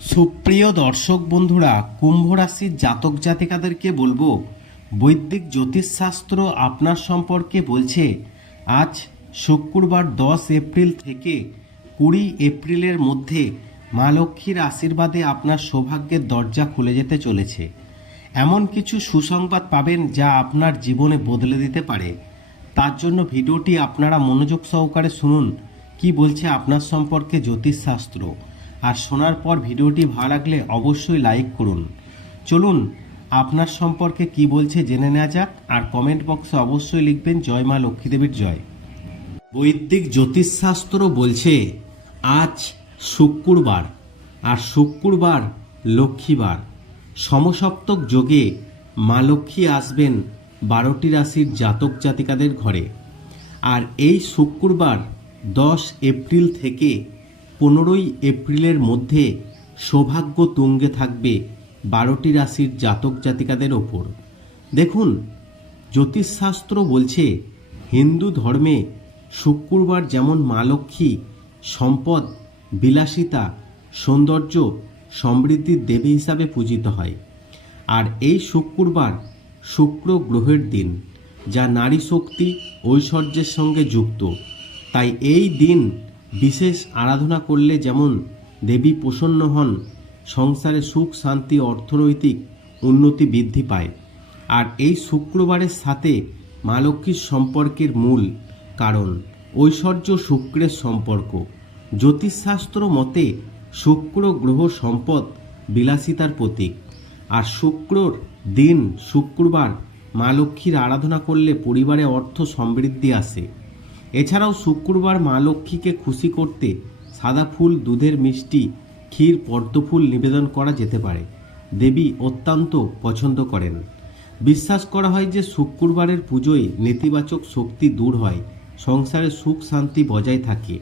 সুপ্রিয় দর্শক বন্ধুরা, কুম্ভ রাশির জাতক জাতিকাদেরকে বলবো, বৈদিক জ্যোতিষশাস্ত্র আপনার সম্পর্কে বলছে আজ শুক্রবার 10 এপ্রিল থেকে 20 এপ্রিলের মধ্যে মা লক্ষ্মীর আশীর্বাদে আপনার সৌভাগ্যের দরজা খুলে যেতে চলেছে। এমন কিছু সুসংবাদ পাবেন যা আপনার জীবনে বদলে দিতে পারে। তার জন্য ভিডিওটি আপনারা মনোযোগ সহকারে শুনুন কি বলছে আপনার সম্পর্কে জ্যোতিষশাস্ত্র। আর শোনার পর ভিডিওটি ভালো লাগলে অবশ্যই লাইক করুন। চলুন আপনার সম্পর্কে কি বলছে জেনে নেওয়া যাক। আর কমেন্ট বক্সে অবশ্যই লিখবেন জয় মা লক্ষ্মী দেবীর জয়। বৈদিক জ্যোতিষশাস্ত্র বলছে আজ শুক্রবার, আর শুক্রবার লক্ষ্মীবার। সমসপ্তক যোগে মা লক্ষ্মী আসবেন 12টি রাশির জাতক জাতিকাদের ঘরে। আর এই শুক্রবার 10 এপ্রিল থেকে 15 এপ্রিলের মধ্যে সৌভাগ্য তুঙ্গে থাকবে 12টি রাশির জাতক জাতিকাদের ওপর। দেখুন, জ্যোতিষশাস্ত্র বলছে হিন্দু ধর্মে শুক্রবার যেমন মা লক্ষ্মী সম্পদ, বিলাসিতা, সৌন্দর্য, সমৃদ্ধির দেবী হিসাবে পূজিত হয়। আর এই শুক্রবার শুক্র গ্রহের দিন, যা নারী শক্তি ঐশ্বর্যের সঙ্গে যুক্ত। তাই এই দিন বিশেষ আরাধনা করলে যেমন দেবী প্রসন্ন হন, সংসারে সুখ শান্তি অর্থনৈতিক উন্নতি বৃদ্ধি পায়। আর এই শুক্রবারের সাথে মা লক্ষ্মীর সম্পর্কের মূল কারণ ঐশ্বর্য শুক্রের সম্পর্ক। জ্যোতিষশাস্ত্র মতে শুক্র গ্রহ সম্পদ বিলাসিতার প্রতীক। আর শুক্রর দিন শুক্রবার মা লক্ষ্মীর আরাধনা করলে পরিবারে অর্থ সমৃদ্ধি আসে। এছাড়াও শুক্রবার মা লক্ষ্মীকে খুশি করতে সাদা ফুল, দুধের মিষ্টি, ক্ষীর, পদ্মফুল নিবেদন করা যেতে পারে। দেবী অত্যন্ত পছন্দ করেন। বিশ্বাস করা হয় যে শুক্রবারের পুজোয় নেতিবাচক শক্তি দূর হয়, সংসারে সুখ শান্তি বজায় থাকে।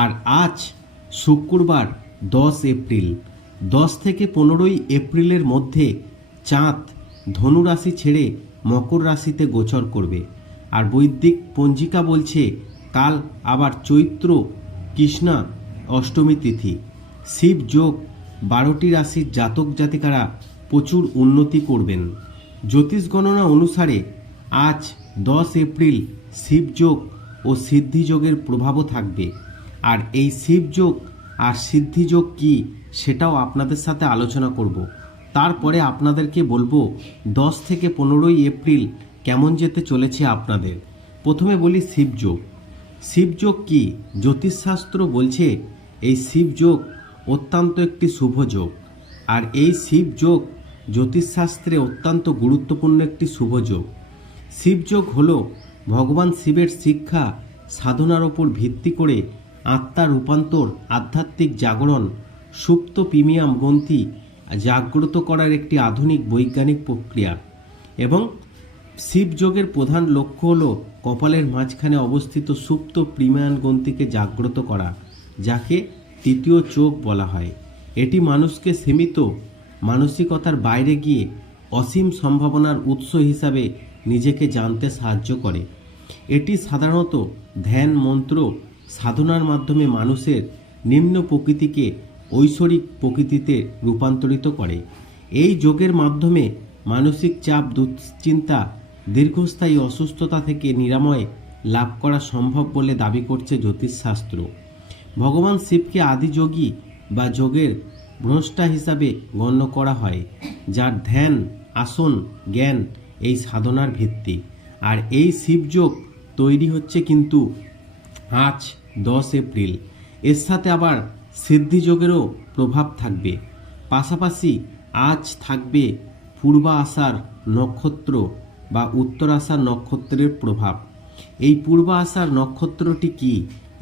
আর আজ শুক্রবার 10 এপ্রিল, 10 থেকে 15 এপ্রিলের মধ্যে চাঁদ ধনু রাশি ছেড়ে মকর রাশিতে গোচর করবে। আর বৈদিক পঞ্জিকা বলছে কাল আবার চৈত্র কৃষ্ণা অষ্টমী তিথি। শিব যোগ 12টি রাশির জাতক জাতিকারা প্রচুর উন্নতি করবেন। জ্যোতিষ গণনা অনুসারে আজ 10 এপ্রিল শিবযোগ ও সিদ্ধিযোগের প্রভাবও থাকবে। আর এই শিবযোগ আর সিদ্ধিযোগ কি সেটাও আপনাদের সাথে আলোচনা করব। তারপরে আপনাদেরকে বলবো 10 থেকে 15 এপ্রিল কেমন যেতে চলেছে আপনাদের। প্রথমে বলি শিবযোগ। শিবযোগ কি? জ্যোতিষশাস্ত্র বলছে এই শিবযোগ অত্যন্ত একটি শুভ যোগ। আর এই শিবযোগ জ্যোতিষশাস্ত্রে অত্যন্ত গুরুত্বপূর্ণ একটি শুভ যোগ। শিবযোগ হল ভগবান শিবের শিক্ষা সাধনার ওপর ভিত্তি করে আত্মার রূপান্তর, আধ্যাত্মিক জাগরণ, সুপ্ত প্রিমিয়াম গ্রন্থি জাগ্রত করার একটি আধুনিক বৈজ্ঞানিক প্রক্রিয়া। এবং শিবযোগের প্রধান লক্ষ্য হল কপালের মাঝখানে অবস্থিত সুপ্ত প্রিমিয়াম গ্রন্থিকে জাগ্রত করা, যাকে তৃতীয় চোখ বলা হয়। এটি মানুষকে সীমিত মানসিকতার বাইরে গিয়ে অসীম সম্ভাবনার উৎস হিসাবে নিজেকে জানতে সাহায্য করে। এটি সাধারণত ধ্যান, মন্ত্র সাধনার মাধ্যমে মানুষের নিম্ন প্রকৃতিকে ঐশ্বরিক প্রকৃতিতে রূপান্তরিত করে। এই যোগের মাধ্যমে মানসিক চাপ, দুশ্চিন্তা, দীর্ঘস্থায়ী অসুস্থতা থেকে নিরাময় লাভ করা সম্ভব বলে দাবি করছে জ্যোতিষশাস্ত্র। ভগবান শিবকে আদিযোগী বা যোগের ভ্রষ্টা হিসাবে গণ্য করা হয়, যার ধ্যান, আসন, জ্ঞান এই সাধনার ভিত্তি। আর এই শিবযোগ তৈরি হচ্ছে কিন্তু আজ 10 এপ্রিল। এর সাথে আবার সিদ্ধিযোগেরও প্রভাব থাকবে। পাশাপাশি আজ থাকবে পূর্বা আষাঢ় নক্ষত্র বা উত্তর আষাঢ় নক্ষত্রের প্রভাব। এই পূর্বা আষাঢ় নক্ষত্রটি কি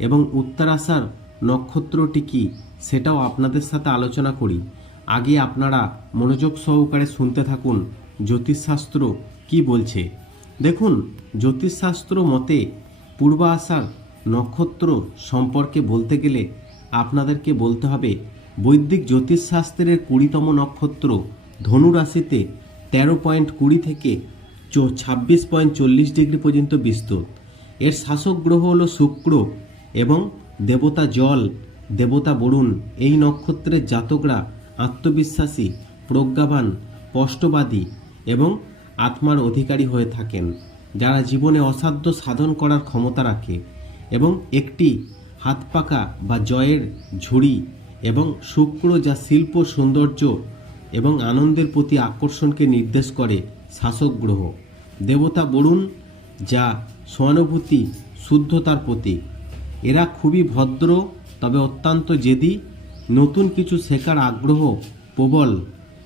এবং উত্তর আষাঢ় নক্ষত্রটি কি সেটাও আপনাদের সাথে আলোচনা করি। আগে আপনারা মনোযোগ সহকারে শুনতে থাকুন জ্যোতিষশাস্ত্র কি বলছে। দেখুন, জ্যোতিষশাস্ত্র মতে পূর্বা আষাঢ় নক্ষত্র সম্পর্কে বলতে গেলে আপনাদেরকে বলতে হবে বৈদিক জ্যোতিষশাস্ত্রের 20তম নক্ষত্র ধনু রাশিতে 13.20 থেকে 26.40 ডিগ্রি পর্যন্ত বিস্তৃত। এর শাসক গ্রহ হল শুক্র এবং দেবতা জল, দেবতা বরুণ। এই নক্ষত্রের জাতকরা আত্মবিশ্বাসী, প্রজ্ঞাবান, স্পষ্টবাদী এবং আত্মার অধিকারী হয়ে থাকেন, যারা জীবনে অসাধ্য সাধন করার ক্ষমতা রাখে এবং একটি হাত পাকা বা জয়ের ঝুড়ি, এবং শুক্র যা শিল্প, সৌন্দর্য এবং আনন্দের প্রতি আকর্ষণকে নির্দেশ করে শাসক গ্রহ। দেবতা বরুণ যা সহানুভূতি, শুদ্ধতার প্রতীক। এরা খুবই ভদ্র, তবে অত্যন্ত জেদি, নতুন কিছু শেখার আগ্রহ প্রবল,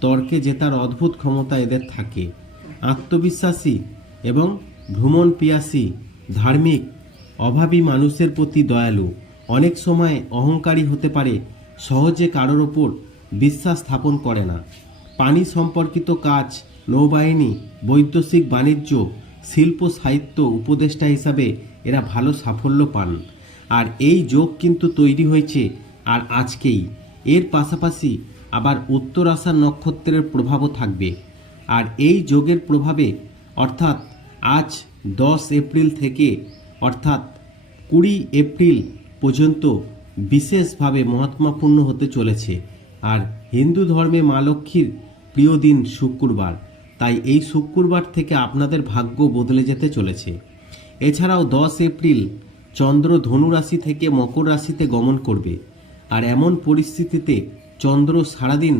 তর্কে জেতার অদ্ভুত ক্ষমতা এদের থাকে। আত্মবিশ্বাসী এবং ভ্রমণ পিয়াসী, ধার্মিক, অভাবী মানুষের প্রতি দয়ালু, অনেক সময় অহংকারী হতে পারে, সহজে কারোর ওপর বিশ্বাস স্থাপন করে না। পানি সম্পর্কিত কাজ, নৌবাহিনী, বৈদেশিক বাণিজ্য, শিল্প, সাহিত্য, উপদেষ্টা হিসাবে এরা ভালো সাফল্য পান। আর এই যোগ কিন্তু তৈরি হয়েছে আর আজকেই। এর পাশাপাশি আবার উত্তর আষাঢ় নক্ষত্রের প্রভাবও থাকবে। আর এই যোগের প্রভাবে অর্থাৎ আজ 10 এপ্রিল থেকে অর্থাৎ 20 এপ্রিল পর্যন্ত বিশেষভাবে মহাত্মাপূর্ণ হতে চলেছে। আর হিন্দু ধর্মে মা লক্ষ্মীর প্রিয় দিন শুক্রবার, তাই এই শুক্রবার থেকে আপনাদের ভাগ্য বদলে যেতে চলেছে। এছাড়াও 10 এপ্রিল চন্দ্র ধনু রাশি থেকে মকর রাশিতে গমন করবে। আর এমন পরিস্থিতিতে চন্দ্র সারাদিন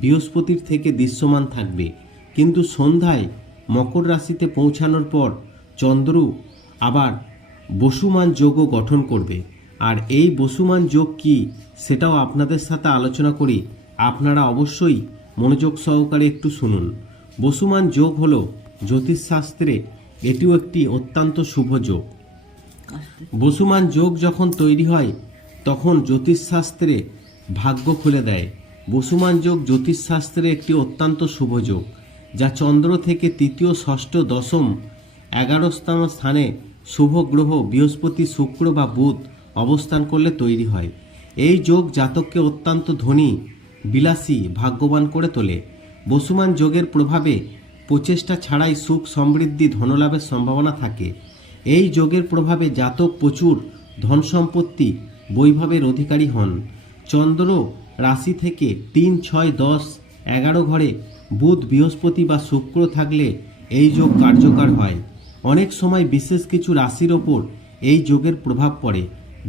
বৃহস্পতির থেকে দৃশ্যমান থাকবে, কিন্তু সন্ধ্যায় মকর রাশিতে পৌঁছানোর পর চন্দ্র আবার বসুমান যোগও গঠন করবে। আর এই বসুমান যোগ কি, সেটাও আপনাদের সাথে আলোচনা করি, আপনারা অবশ্যই মনোযোগ সহকারে একটু শুনুন। বসুমান যোগ হলো জ্যোতিষশাস্ত্রে এটিও একটি অত্যন্ত শুভ যোগ। বসুমান যোগ যখন তৈরি হয় তখন জ্যোতিষশাস্ত্রে ভাগ্য খুলে দেয়। বসুমান যোগ জ্যোতিষশাস্ত্রে একটি অত্যন্ত শুভ যোগ, যা চন্দ্র থেকে তৃতীয়, ষষ্ঠ, দশম, 11তম স্থানে শুভ গ্রহ বৃহস্পতি, শুক্র বা বুধ অবস্থান করলে তৈরি হয়। এই যোগ জাতককে অত্যন্ত ধনী, বিলাসী, ভাগ্যবান করে তোলে। বসুমান যোগের প্রভাবে প্রচেষ্টা ছাড়াই সুখ, সমৃদ্ধি, ধনলাভের সম্ভাবনা থাকে। এই যোগের প্রভাবে জাতক প্রচুর ধন সম্পত্তি, বৈভবের অধিকারী হন। চন্দ্র রাশি থেকে 3, 6, 10, 11 ঘরে বুধ, বৃহস্পতি বা শুক্র থাকলে এই যোগ কার্যকর হয়। অনেক সময় বিশেষ কিছু রাশির ওপর এই যোগের প্রভাব পড়ে,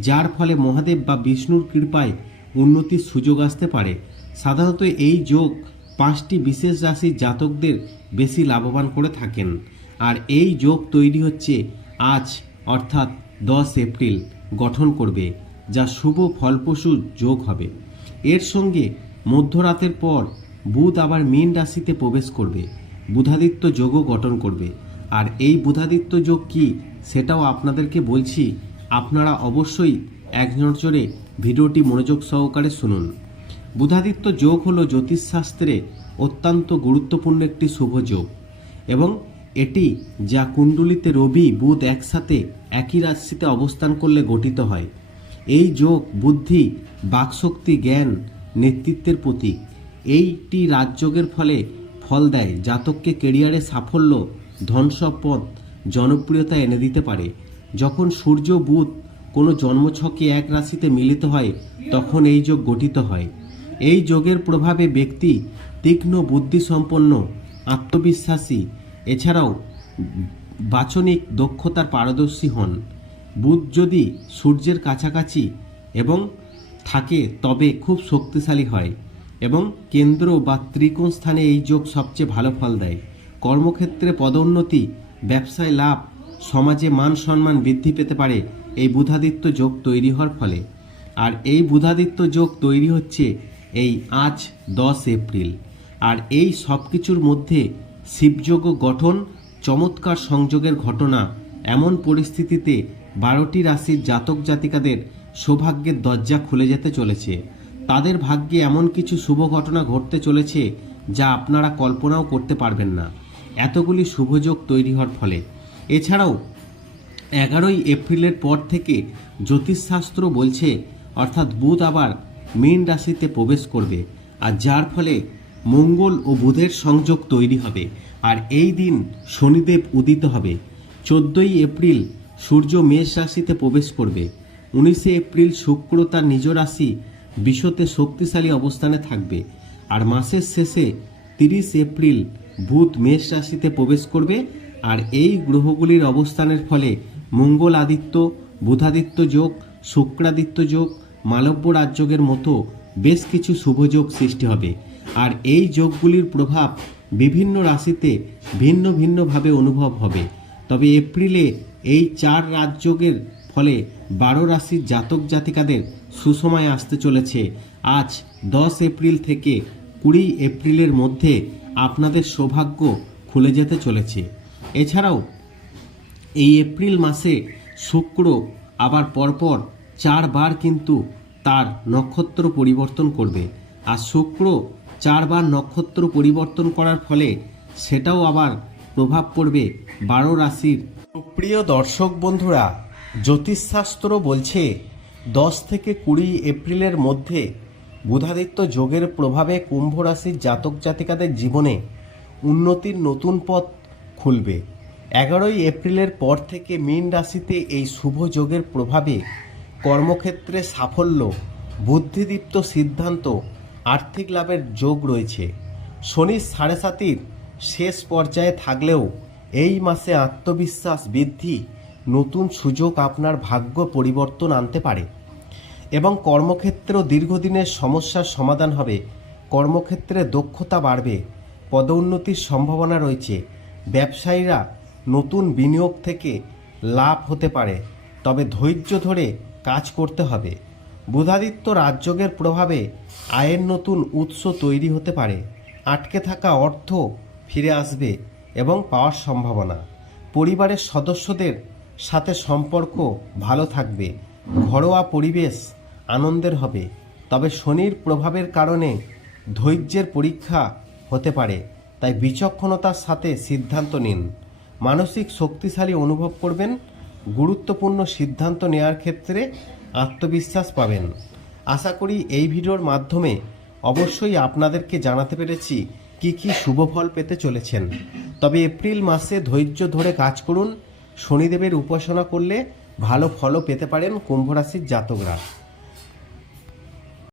যার ফলে মহাদেব বা বিষ্ণুর কৃপায় উন্নতির সুযোগ আসতে পারে। সাধারণত এই যোগ 5টি বিশেষ রাশির জাতকদের বেশি লাভবান করে থাকেন। আর এই যোগ তৈরি হচ্ছে আজ অর্থাৎ 10 এপ্রিল গঠন করবে, যা শুভ ফলপ্রসূ যোগ হবে। এর সঙ্গে মধ্যরাতের পর বুধ আবার মীন রাশিতে প্রবেশ করবে, বুধাদিত্য যোগও গঠন করবে। আর এই বুধাদিত্য যোগ কি, সেটাও আপনাদেরকে বলছি, আপনারা অবশ্যই এক নজরে ভিডিওটি মনোযোগ সহকারে শুনুন। বুধাদিত্য যোগ হলো জ্যোতিষশাস্ত্রে অত্যন্ত গুরুত্বপূর্ণ একটি শুভ যোগ, এবং এটি যা কুণ্ডলিতে রবি, বুধ একসাথে একই রাশিতে অবস্থান করলে গঠিত হয়। এই যোগ বুদ্ধি, বাকশক্তি, জ্ঞান, নেতৃত্বের প্রতীক। এইটি রাজযোগের ফলে ফল দেয়, জাতককে কেরিয়ারে সাফল্য, ধন সম্পদ, জনপ্রিয়তা এনে দিতে পারে। যখন সূর্য, বুধ কোনো জন্মছকে এক রাশিতে মিলিত হয় তখন এই যোগ গঠিত হয়। এই যোগের প্রভাবে ব্যক্তি তীক্ষ্ণ বুদ্ধিসম্পন্ন, আত্মবিশ্বাসী, এছাড়াও বাচনিক দক্ষতার পারদর্শী হন। বুধ যদি সূর্যের কাছাকাছি এবং থাকে তবে খুব শক্তিশালী হয়, এবং কেন্দ্র বা ত্রিকোণ স্থানে এই যোগ সবচেয়ে ভালো ফল দেয়। কর্মক্ষেত্রে পদোন্নতি, ব্যবসায় লাভ, সমাজে মান সম্মান বৃদ্ধি পেতে পারে এই বুধাদিত্য যোগ তৈরি হওয়ার ফলে। আর এই বুধাদিত্য যোগ তৈরি হচ্ছে এই আজ 10 এপ্রিল। আর এই সব কিছুর মধ্যে শিবযোগ গঠন, চমৎকার সংযোগের ঘটনা। এমন পরিস্থিতিতে 12টি রাশির জাতক জাতিকাদের সৌভাগ্যের দরজা খুলে যেতে চলেছে। তাদের ভাগ্যে এমন কিছু শুভ ঘটনা ঘটতে চলেছে যা আপনারা কল্পনাও করতে পারবেন না, এতগুলি শুভযোগ তৈরি হওয়ার ফলে। এছাড়াও 11ই এপ্রিলের পর থেকে জ্যোতিষশাস্ত্র বলছে, অর্থাৎ বুধ আবার মীন রাশিতে প্রবেশ করবে, আর যার ফলে মঙ্গল ও বুধের সংযোগ তৈরি হবে। আর এই দিন শনিদেব উদিত হবে। 14ই এপ্রিল সূর্য মেষ রাশিতে প্রবেশ করবে। 19শে এপ্রিল শুক্র তার নিজ রাশি বিষতে শক্তিশালী অবস্থানে থাকবে। আর মাসের শেষে 30 এপ্রিল বুধ মেষ রাশিতে প্রবেশ করবে। আর এই গ্রহগুলির অবস্থানের ফলে মঙ্গল আদিত্য, বুধাদিত্য যোগ, শুক্রাদিত্য যোগ, মালব্য রাজযোগের মতো বেশ কিছু শুভযোগ সৃষ্টি হবে। আর এই যোগগুলির প্রভাব বিভিন্ন রাশিতে ভিন্ন ভিন্নভাবে অনুভব হবে। তবে এপ্রিলে এই 4 রাজযোগের ফলে 12 রাশির জাতক জাতিকাদের সুসময় আসতে চলেছে। আজ 10 এপ্রিল থেকে 20 এপ্রিলের মধ্যে আপনাদের সৌভাগ্য খুলে যেতে চলেছে। এছাড়াও এই এপ্রিল মাসে শুক্র আবার পরপর 4 বার কিন্তু তার নক্ষত্র পরিবর্তন করবে। আর শুক্র 4 বার নক্ষত্র পরিবর্তন করার ফলে সেটাও আবার প্রভাব পড়বে 12 রাশির। প্রিয় দর্শক বন্ধুরা, জ্যোতিষশাস্ত্র বলছে 10 থেকে 20 এপ্রিলের মধ্যে বুধাদিত্য যোগের প্রভাবে কুম্ভ রাশির জাতক জাতিকাদের জীবনে উন্নতির নতুন পথ খুলবে। 11 এপ্রিলের পর থেকে মীন রাশিতে এই শুভ যোগের প্রভাবে কর্মক্ষেত্রে সাফল্য, বুদ্ধিদীপ্ত সিদ্ধান্ত, আর্থিক লাভের যোগ রয়েছে। শনির 7.5 শেষ পর্যায়ে থাকলেও এই মাসে আত্মবিশ্বাস বৃদ্ধি, নতুন সুযোগ আপনার ভাগ্য পরিবর্তন আনতে পারে। এবং কর্মক্ষেত্রেও দীর্ঘদিনের সমস্যার সমাধান হবে। কর্মক্ষেত্রে দক্ষতা বাড়বে, পদোন্নতির সম্ভাবনা রয়েছে। ব্যবসায়ীরা নতুন বিনিয়োগ থেকে লাভ হতে পারে, তবে ধৈর্য ধরে কাজ করতে হবে। বুধাদিত্য রাজযোগের প্রভাবে আয়ের নতুন উৎস তৈরি হতে পারে। আটকে থাকা অর্থ ফিরে আসবে এবং পাওয়ার সম্ভাবনা। পরিবারের সদস্যদের সাথে সম্পর্ক ভালো থাকবে। ঘরোয়া পরিবেশ আনন্দের হবে। তবে শনির প্রভাবের কারণে ধৈর্যের পরীক্ষা হতে পারে, তাই বিচক্ষণতার সাথে সিদ্ধান্ত নিন। মানসিক শক্তিশালী অনুভব করবেন। গুরুত্বপূর্ণ সিদ্ধান্ত নেওয়ার ক্ষেত্রে আত্মবিশ্বাস পাবেন। আশা করি এই ভিডিওর মাধ্যমে অবশ্যই আপনাদেরকে জানাতে পেরেছি কি কি শুভ ফল পেতে চলেছেন। তবে এপ্রিল মাসে ধৈর্য ধরে কাজ করুন। শনিদেবের উপাসনা করলে ভালো ফলও পেতে পারেন কুম্ভ রাশির জাতকরা।